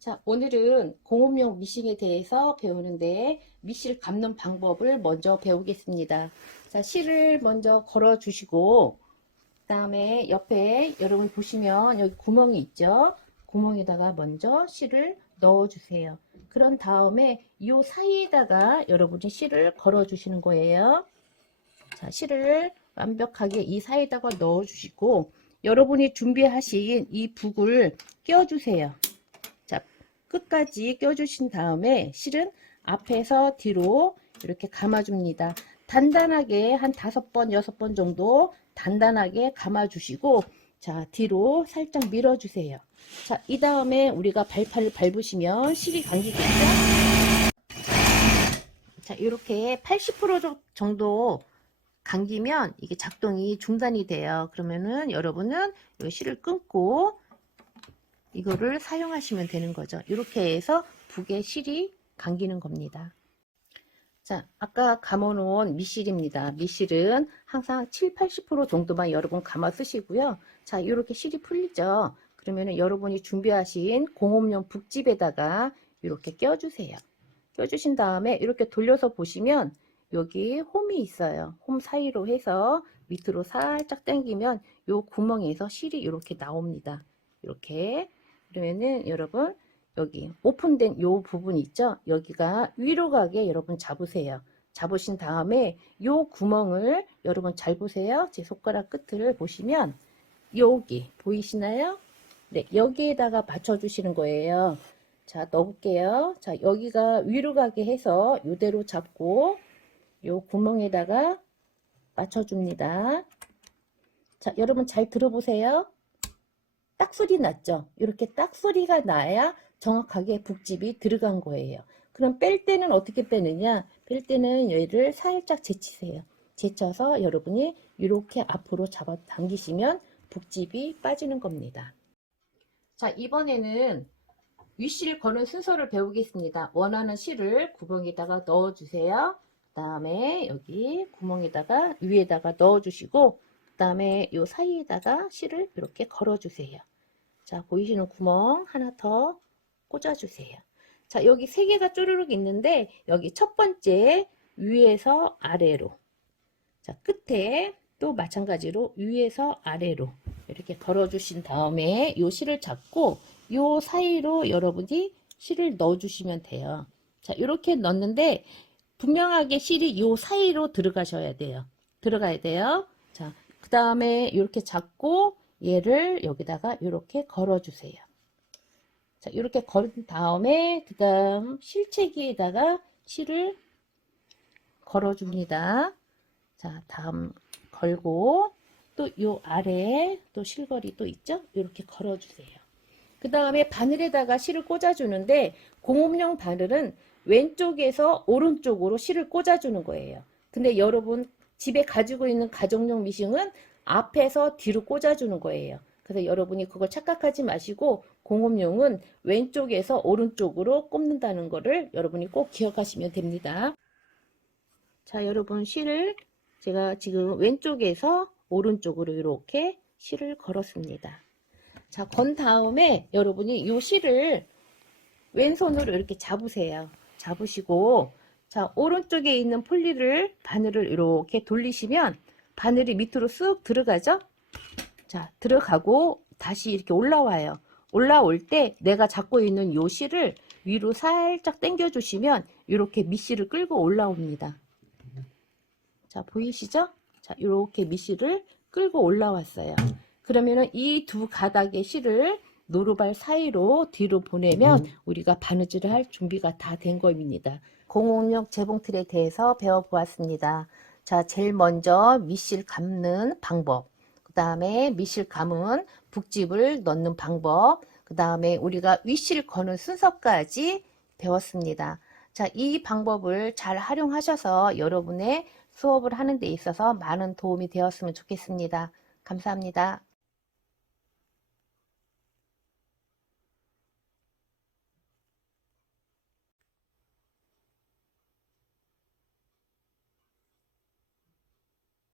자, 오늘은 공업용 미싱에 대해서 배우는데 미실 감는 방법을 먼저 배우겠습니다. 자, 실을 먼저 걸어 주시고 그 다음에 옆에 여러분 보시면 여기 구멍이 있죠? 구멍에다가 먼저 실을 넣어 주세요. 그런 다음에 이 사이에다가 여러분이 실을 걸어 주시는 거예요. 자, 실을 완벽하게 이 사이에다가 넣어 주시고 여러분이 준비하신 이 북을 껴 주세요. 자, 끝까지 껴주신 다음에 실은 앞에서 뒤로 이렇게 감아줍니다. 단단하게 한 다섯 번, 여섯 번 정도 단단하게 감아주시고 자, 뒤로 살짝 밀어주세요. 자, 이 다음에 우리가 발판을 밟으시면 실이 감기겠죠? 자, 이렇게 80% 정도 감기면 이게 작동이 중단이 돼요. 그러면은 여러분은 이 실을 끊고 이거를 사용하시면 되는 거죠. 이렇게 해서 북에 실이 감기는 겁니다. 자, 아까 감아놓은 미실입니다. 미실은 항상 7, 80% 정도만 여러분 감아 쓰시고요. 자, 이렇게 실이 풀리죠. 그러면은 여러분이 준비하신 공업용 북집에다가 이렇게 껴주세요. 껴주신 다음에 이렇게 돌려서 보시면 여기 홈이 있어요. 홈 사이로 해서 밑으로 살짝 당기면 요 구멍에서 실이 이렇게 나옵니다. 이렇게 그러면은 여러분 여기 오픈된 요 부분 있죠? 여기가 위로 가게 여러분 잡으세요. 잡으신 다음에 요 구멍을 여러분 잘 보세요. 제 손가락 끝을 보시면 여기 보이시나요? 네, 여기에다가 받쳐 주시는 거예요. 자, 넣어볼게요. 자, 여기가 위로 가게 해서 이대로 잡고 요 구멍에다가 맞춰줍니다. 자, 여러분 잘 들어보세요. 딱 소리 났죠? 이렇게 딱 소리가 나야 정확하게 북집이 들어간 거예요. 그럼 뺄 때는 어떻게 빼느냐? 뺄 때는 얘를 살짝 제치세요. 제쳐서 여러분이 이렇게 앞으로 잡아 당기시면 북집이 빠지는 겁니다. 자, 이번에는 윗실 거는 순서를 배우겠습니다. 원하는 실을 구멍에다가 넣어주세요. 그 다음에 여기 구멍에다가 위에다가 넣어주시고 그 다음에 요 사이에다가 실을 이렇게 걸어주세요. 자, 보이시는 구멍 하나 더 꽂아주세요. 자, 여기 세 개가 쪼르륵 있는데 여기 첫 번째 위에서 아래로 자, 끝에 또 마찬가지로 위에서 아래로 이렇게 걸어주신 다음에 요 실을 잡고 요 사이로 여러분이 실을 넣어주시면 돼요. 자, 이렇게 넣는데 분명하게 실이 요 사이로 들어가셔야 돼요. 들어가야 돼요. 자, 그 다음에 이렇게 잡고 얘를 여기다가 이렇게 걸어주세요. 자, 이렇게 걸은 다음에 그 다음 실체기에다가 실을 걸어줍니다. 자, 다음 걸고 또 요 아래에 또 실걸이 또 있죠? 이렇게 걸어주세요. 그 다음에 바늘에다가 실을 꽂아주는데 공업용 바늘은 왼쪽에서 오른쪽으로 실을 꽂아주는 거예요. 근데 여러분 집에 가지고 있는 가정용 미싱은 앞에서 뒤로 꽂아주는 거예요. 그래서 여러분이 그걸 착각하지 마시고 공업용은 왼쪽에서 오른쪽으로 꼽는다는 거를 여러분이 꼭 기억하시면 됩니다. 자, 여러분 실을 제가 지금 왼쪽에서 오른쪽으로 이렇게 실을 걸었습니다. 자, 건 다음에 여러분이 이 실을 왼손으로 이렇게 잡으세요. 잡으시고 자, 오른쪽에 있는 폴리를 바늘을 이렇게 돌리시면 바늘이 밑으로 쑥 들어가죠? 자, 들어가고 다시 이렇게 올라와요. 올라올 때 내가 잡고 있는 요 실을 위로 살짝 당겨 주시면 이렇게 밑실을 끌고 올라옵니다. 자, 보이시죠? 자, 이렇게 밑실을 끌고 올라왔어요. 그러면은 이 두 가닥의 실을 노루발 사이로 뒤로 보내면 우리가 바느질을 할 준비가 다 된 겁니다. 공업용 재봉틀에 대해서 배워보았습니다. 자, 제일 먼저 밑실 감는 방법. 그 다음에 밑실 감은 북집을 넣는 방법. 그 다음에 우리가 윗실 거는 순서까지 배웠습니다. 자, 이 방법을 잘 활용하셔서 여러분의 수업을 하는 데 있어서 많은 도움이 되었으면 좋겠습니다. 감사합니다.